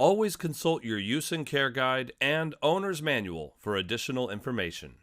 Always consult your use and care guide and owner's manual for additional information.